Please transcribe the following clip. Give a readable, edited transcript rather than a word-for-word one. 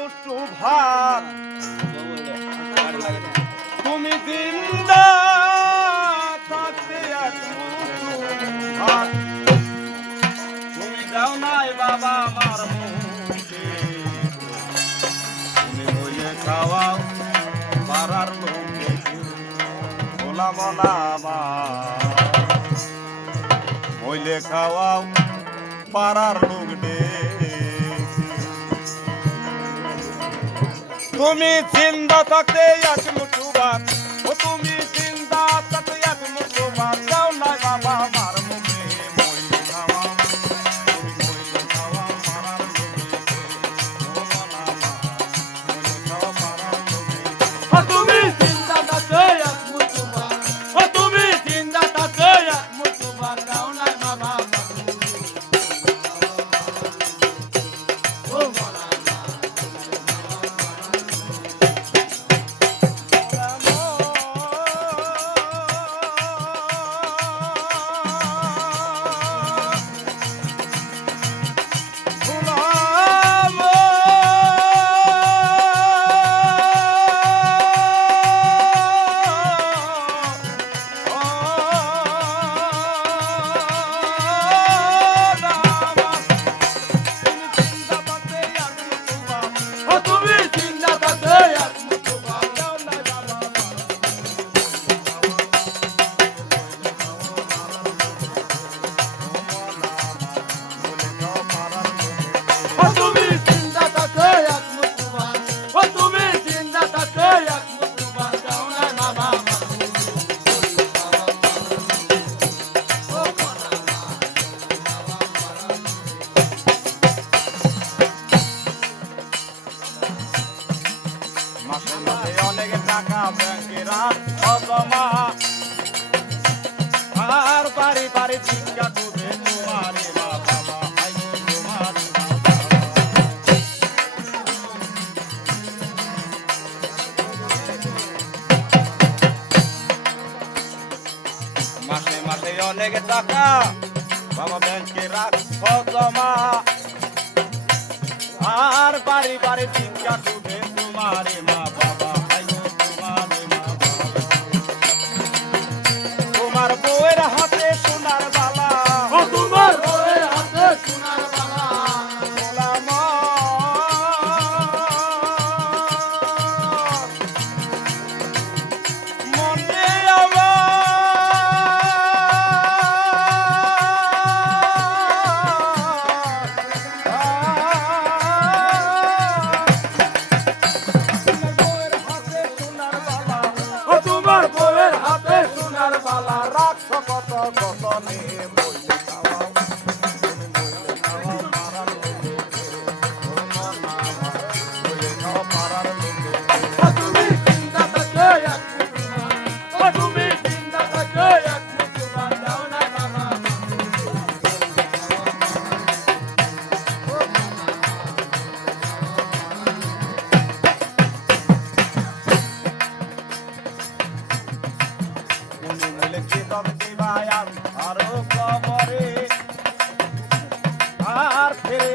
মুঠো ভাত তুমি জিন্দা থাকতে এক মুঠো ভাত তুমি দাও নাই বাবা আমার মুখে তুমি বইলে খাওয়াও পাড়ার লোকে ভোলা বলা বইলে খাওয়াও পাড়ার লোক তুমি জিন্দা থাকতে এক মুঠো ভাত ও তুমি জিন্দা থাকতে এক মুঠো ভাত দাও নাই বাবা আমার মুখে মইলে খাওয়া তুমি মইলে খাওয়া পাড়ার লোকে তুমি জিন্দা থাকতে এক মুঠো ভাত ও তুমি জিন্দা থাকতে এক মুঠো ভাত দাও নাই বাবা অনেক টাকা ব্যাংকে জমা আর বাড়ি বাড়ি ভিক্ষা করবে তোমারে মা বাবা মাসে মাসে অনেক টাকা বাবা ব্যাংকে রাখো জমা আর বাড়ি বাড়ি ভিক্ষা করবে তোমারে মা বাবা তোমার বউয়ের হাতে সোনার বালা ও তোমার বউয়ের হাতে সোনার বালা গোলাম মনে তোমার বউয়ের হাতে সোনার বালা রাখছো কত যতনে বইলে খাওয়াও তুমি বইলে খাওয়াও পাড়ার লোকে বইলে খাওয়া পাড়ার লোকে তুমি চিন্তা থাকে এক মুঠো তুমি চিন্তা থাকে এক মুঠো দাও না বাবা আরো কবরে আর ফিরে